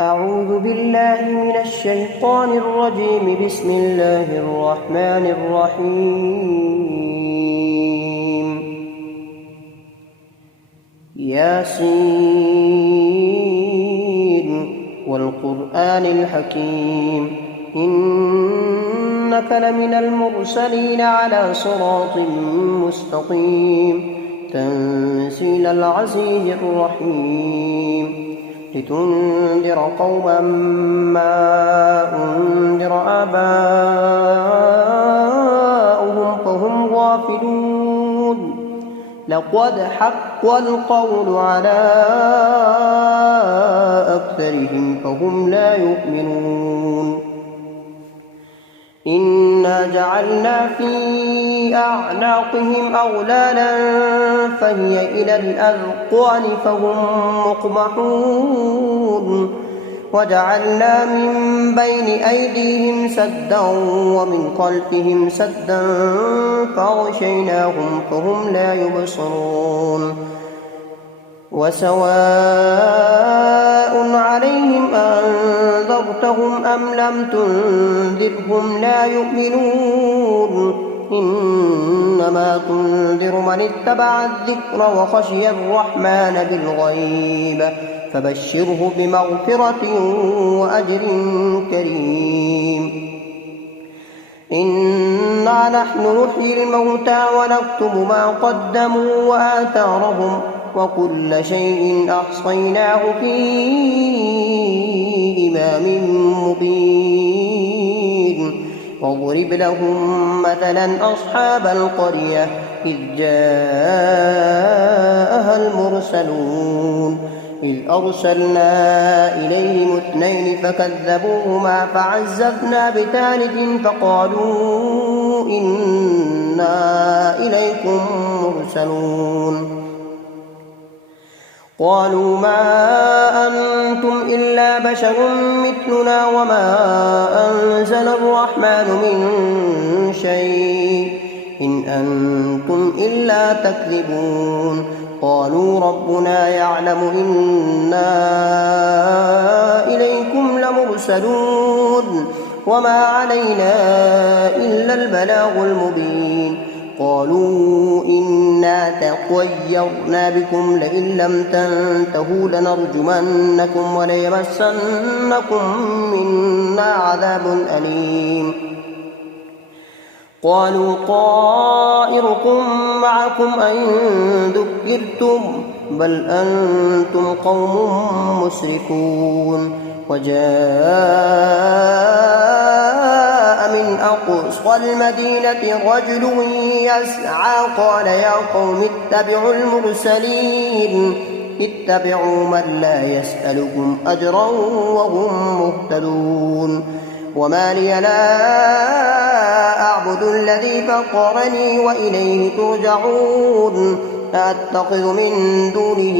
أعوذ بالله من الشيطان الرجيم. بسم الله الرحمن الرحيم. ياسين والقرآن الحكيم إنك لمن المرسلين على صراط مستقيم تنزيل العزيز الرحيم لتنذر قوما ما أنذر آباؤهم فهم غافلون. لقد حق القول على أكثرهم فهم لا يؤمنون. إنا جعلنا في أعناقهم أغلالا فهي إلى الأذقان فهم مقمحون. وجعلنا من بين أيديهم سدا ومن خلفهم سدا فأغشيناهم فهم لا يبصرون. وسواء عليهم أنذرتهم أم لم تنذرهم لا يؤمنون. إنما تنذر من اتبع الذكر وخشي الرحمن بالغيب فبشره بمغفرة وأجر كريم. إنا نحن نحيي الموتى ونكتب ما قدموا وآثارهم وكل شيء أحصيناه في إمام مبين. واضرب لهم مثلا أصحاب القرية إذ جاءها المرسلون إذ أرسلنا إليهم 2 فكذبوهما فعززنا بثالث فقالوا إنا إليكم مرسلون. قالوا ما أنتم إلا بشر مثلنا وما أنزل الرحمن من شيء إن أنتم إلا تكذبون. قالوا ربنا يعلم إنا إليكم لمرسلون وما علينا إلا البلاغ المبين. قالوا إنا تطيرنا بكم لئن لم تنتهوا لنرجمنكم وليمسنكم منا عذاب أليم. قالوا طائركم معكم أئن ذكرتم بل أنتم قوم مسرفون. وجاء من أقصى المدينة رجل يسعى قال يا قوم اتبعوا المرسلين اتبعوا من لا يسألكم أجرا وهم مهتدون. وما لي لا أعبد الذي فطرني وإليه ترجعون. أتخذ من دونه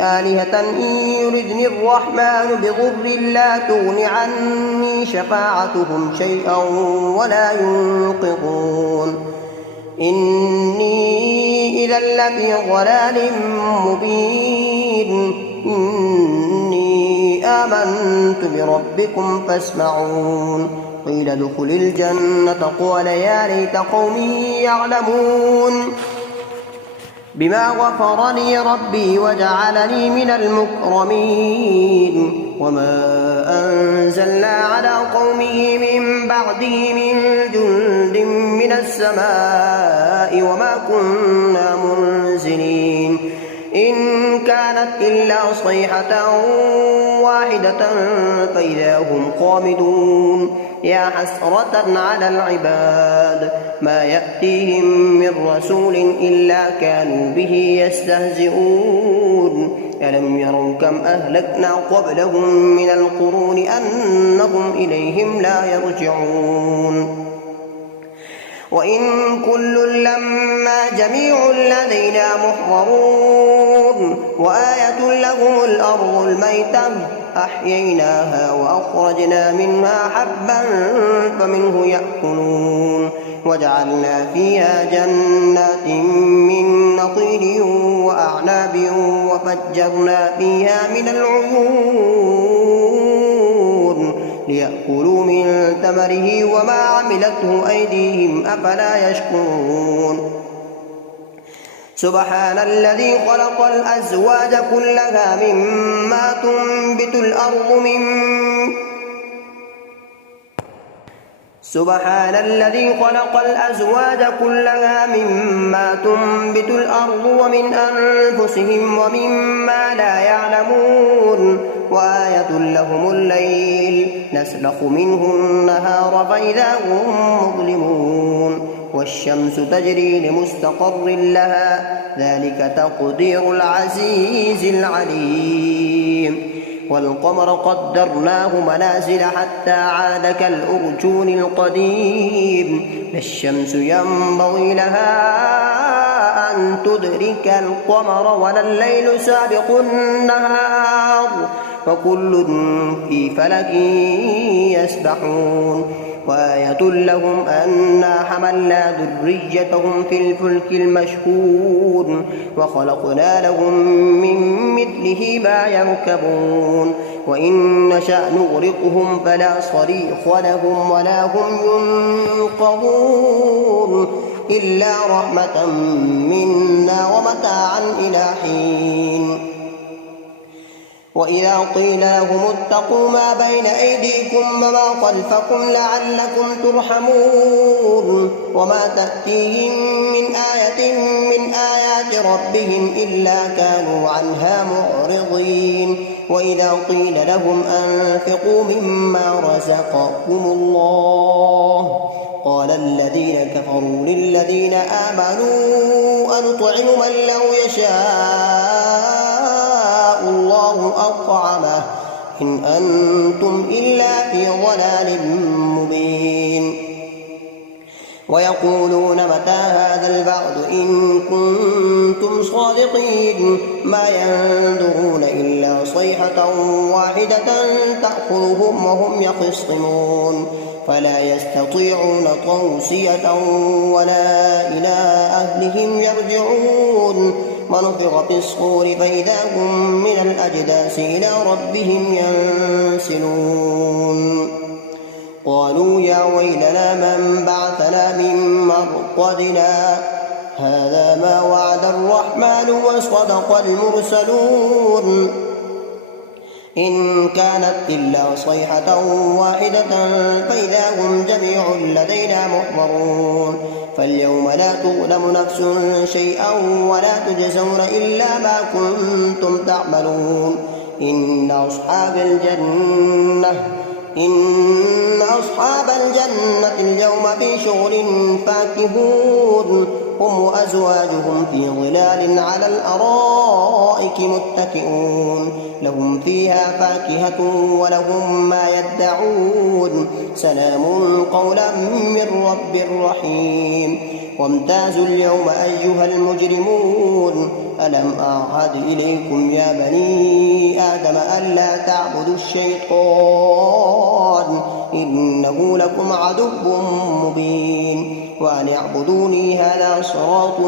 آلهة إن يردني الرحمن بضر لا تغن عني شفاعتهم شيئا ولا ينقذون. إني إذا لفي ضلال مبين. إني آمنت بربكم فاسمعون. قيل ادخل الجنة قال يا ليت قومي يعلمون بما غفر لي ربي وجعلني من المكرمين. وما أنزلنا على قومه من بعده من جند من السماء وما كنا منزلين. إن كانت إلا صيحة واحدة فإذا هم خامدون. يا حسرة على العباد ما يأتيهم من رسول إلا كانوا به يستهزئون. ألم يروا كم أهلكنا قبلهم من القرون أنهم إليهم لا يرجعون. وإن كل لما جميع لدينا محضرون. وآية لهم الأرض الميتة أحييناها وأخرجنا منها حبا فمنه يأكلون. وجعلنا فيها جنات من نخيل وأعناب وفجرنا فيها من العيون ثمره وما عملته أيديهم أفلا يشكرون سبحان الذي خلق الأزواج كلها مما تنبت الأرض ومن أنفسهم ومما لا يعلمون وآية لهم الليل نسلخ منه النهار فإذا هم مظلمون والشمس تجري لمستقر لها ذلك تقدير العزيز العليم والقمر قدرناه منازل حتى عاد كالأرجون القديم لا الشمس ينبغي لها أن تدرك القمر ولا الليل سابق النهار وكل في فلك يسبحون وآية لهم أنا حملنا ذريتهم في الفلك المشحون وخلقنا لهم من مثله ما يركبون وإن نشأ نغرقهم فلا صريخ لهم ولا هم ينقذون إلا رحمة منا ومتاعا إلى حين وإذا قيل لهم اتقوا ما بين أيديكم وما خلفكم لعلكم ترحمون وما تأتيهم من آية من آيات ربهم إلا كانوا عنها معرضين وإذا قيل لهم أنفقوا مما رزقكم الله قال الذين كفروا للذين آمنوا أنطعم من لو يشاء الله أطعمه إن أنتم إلا في ضلال مبين ويقولون متى هذا البعد إن كنتم صادقين ما ينظرون إلا صيحة واحدة تأخذهم وهم يخصمون فلا يستطيعون توصية ولا إلى أهلهم يرجعون ونفخ في الصور فإذا هم من الأجداث إلى ربهم ينسلون قالوا يا ويلنا من بعثنا من مرقدنا هذا ما وعد الرحمن وصدق المرسلون إن كانت إلا صيحة واحدة فإذا هم جميع لدينا محضرون فاليوم لا تظلم نفس شيئا ولا تجزون إلا ما كنتم تعملون إن أصحاب الجنة اليوم في شغل فاكهون هم وأزواجهم في ظلال على الأرائك متكئون لهم فيها فاكهة ولهم ما يدعون سلام قولا من رب رحيم وامتازوا اليوم أيها المجرمون ألم أعهد إليكم يا بني آدم ألا تعبدوا الشيطان إنه لكم عدو مبين وأن اعبدوني هذا صراط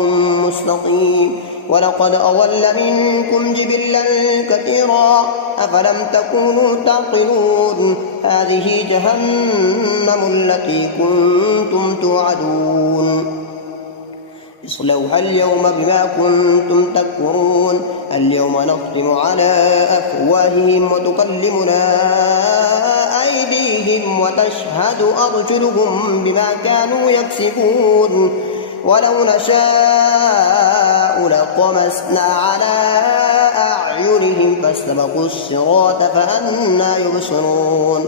مستقيم ولقد أضل منكم جبلا كثيرا أفلم تكونوا تعقلون هذه جهنم التي كنتم توعدون اصلوها اليوم بما كنتم تكفرون اليوم نختم على أفواههم وتكلمنا أيديهم وتشهد أرجلهم بما كانوا يكسبون ولو نشاء لطمسنا على أعينهم فاستبقوا الصراط فأنى يبصرون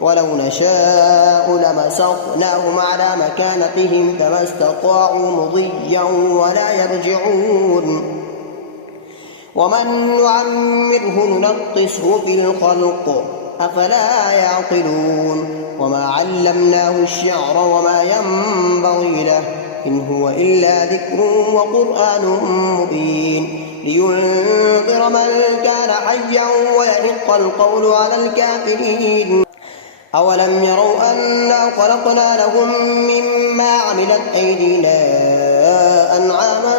ولو نشاء لمسخناهم على مكانتهم فما استطاعوا مضيا ولا يرجعون ومن نعمره ننقصه في الخلق أفلا يعقلون وما علمناه الشعر وما ينبغي له إن هو إلا ذكر وقرآن مبين لينذر من كان حيا ويحق القول على الكافرين أولم يروا أنا خلقنا لهم مما عملت أيدينا أنعاما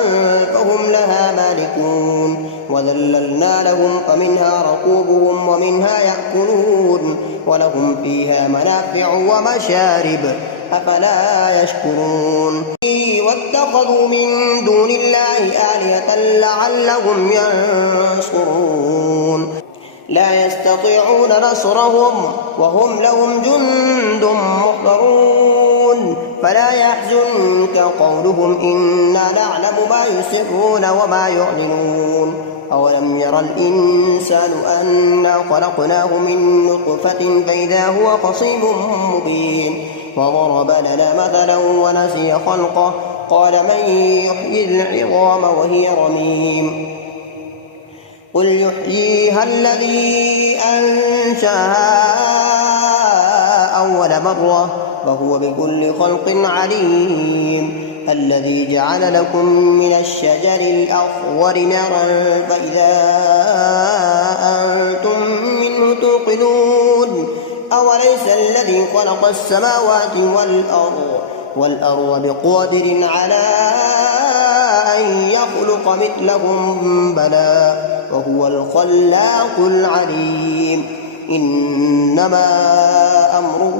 فهم لها مالكون وذللنا لهم فمنها ركوبهم ومنها يأكلون ولهم فيها منافع ومشارب أفلا يشكرون واتخذوا من دون الله آلهة لعلهم ينصرون لا يستطيعون نصرهم وهم لهم جند محضرون فلا يحزنك قولهم إنا نعلم ما يسرون وما يعلنون أولم ير الإنسان أنا خلقناه من نطفة فإذا هو خصيم مبين وضرب لنا مثلا ونسي خلقه قال من يحيي العظام وهي رميم قل يحييها الذي أنشأها أول مرة وهو بكل خلق عليم الذي جعل لكم من الشجر الأخضر نارا فإذا أنتم منه توقدون أوليس الذي خلق السماوات والأرض بقادر على أن يخلق مثلهم بلى وهو الخلاق العليم إنما أمره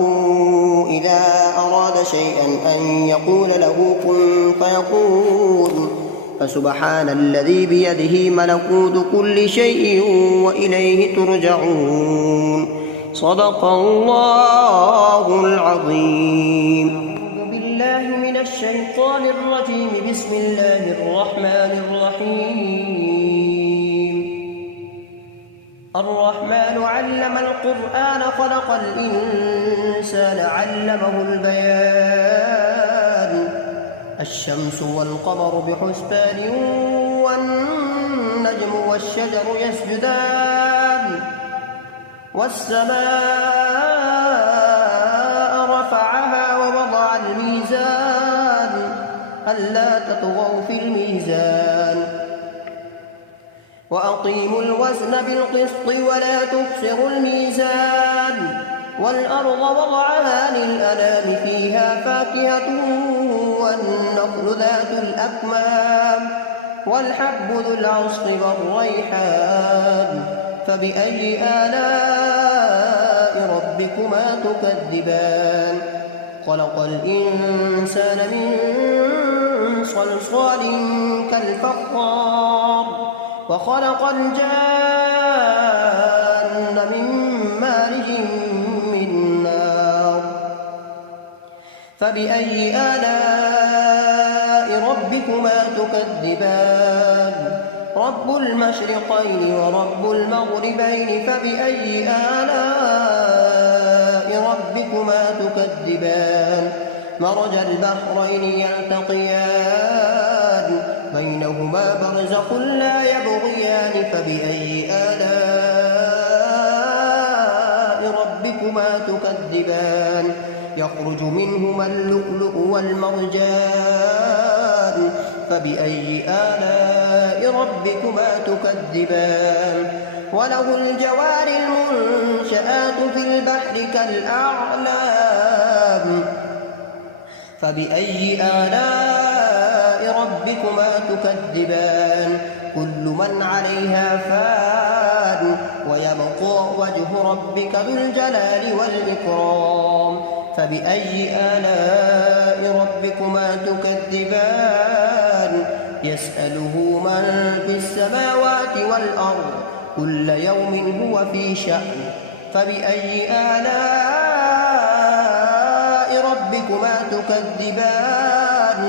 إذا أراد شيئا أن يقول له كن فيكون فسبحان الذي بيده ملكوت كل شيء وإليه ترجعون صدق الله العظيم. أعوذ بالله من الشيطان الرجيم بسم الله الرحمن الرحيم الرحمن علم القرآن خلق الإنسان علمه البيان الشمس والقمر بحسبان والنجم والشجر يسجدان والسماء رفعها ووضع الميزان ألا تطغوا في الميزان وأقيموا الوزن بالقسط ولا تخسروا الميزان والأرض وضعها للأنام فيها فاكهة والنخل ذات الأكمام والحب ذو العصف والريحان فبأي آلاء ربكما تكذبان خلق الإنسان من صلصال كالفخار وخلق الجان من مارج من نار فبأي آلاء ربكما تكذبان رب المشرقين ورب المغربين فبأي آلاء ربكما تكذبان مرج البحرين يلتقيان بينهما برزخ لا يبغيان فبأي آلاء ربكما تكذبان يخرج منهما اللؤلؤ والمرجان فبأي آلاء ربكما تكذبان وله الجوار المنشآت في البحر كالأعلام فبأي آلاء ربكما تكذبان كل من عليها فان ويبقى وجه ربك ذو الجلال والإكرام فبأي آلاء ربكما تكذبان يسأله من في السماوات والأرض كل يوم هو في شأن فبأي آلاء ربكما تكذبان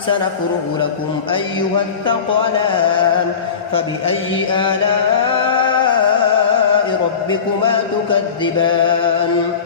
سنفرغ لكم أيها الثقلان فبأي آلاء ربكما تكذبان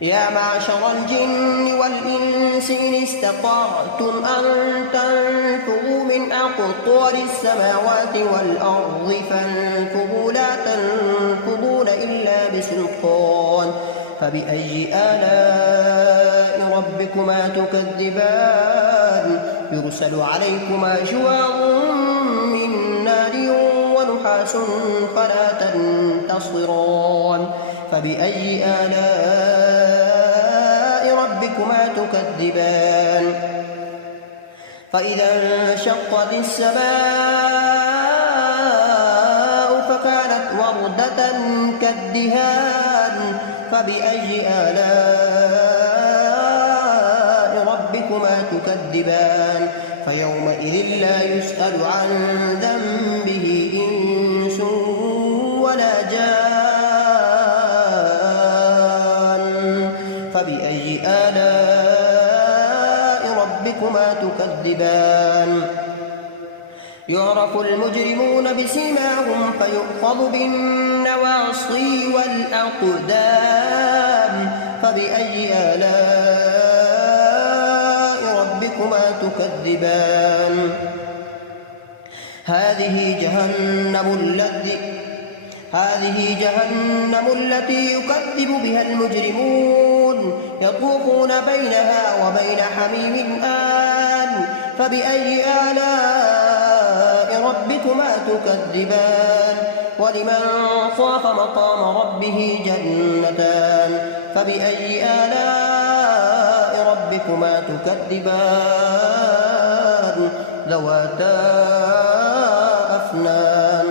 يا معشر الجن والإنس إن استطعتم أن تنفذوا من أقطار السماوات والأرض فانفذوا لا تنفذون إلا بسلطان فبأي آلاء ربكما تكذبان يرسل عليكما شواظ من نار ونحاس فلا تنتصران فبأي آلاء ربكما تكذبان فإذا انشقت السماء فكانت وردة كالدهان فبأي آلاء ربكما تكذبان فيومئذ لا يسأل عن ذنبه إنس ولا جان فبأي آلاء ربكما تكذبان يعرف المجرمون بسيماهم فيؤخذ بالنواصي والأقدام فبأي آلاء ربكما تكذبان هذه جهنم التي يكذب بها المجرمون يطوفون بينها وبين حميم آن فبأي آلاء ربكما تكذبان ولمن خاف مقام ربه جنتان فبأي آلاء ربكما تكذبان ذواتا أفنان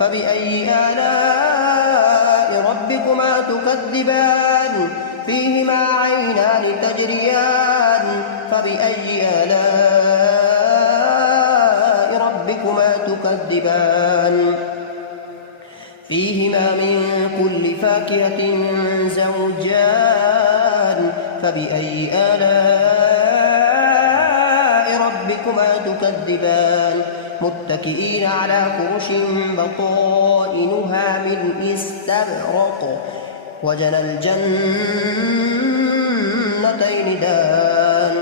فبأي آلاء ربكما تكذبان فيهما عينان تجريان فبأي آلاء ربكما تكذبان فيهما من كل فاكهة زوجان فبأي آلاء ربكما تكذبان متكئين على فرش بطائنها من استبرق وجنى الجنتين دان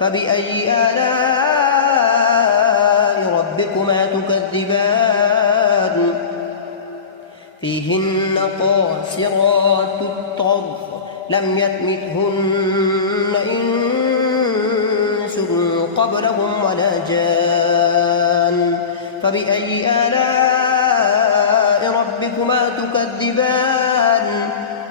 فبأي آلاء ربكما تكذبان فيهن قاصرات الطرف لم يطمثهن إنس قبلهم ولا جان فبأي آلاء ربكما تكذبان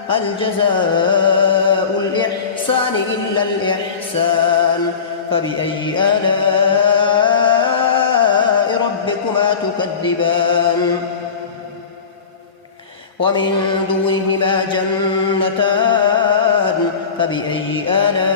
هل جزاء الإحسان إلا الإحسان فبأي آلاء ربكما تكذبان ومن دونهما جنتان فبأي آلاء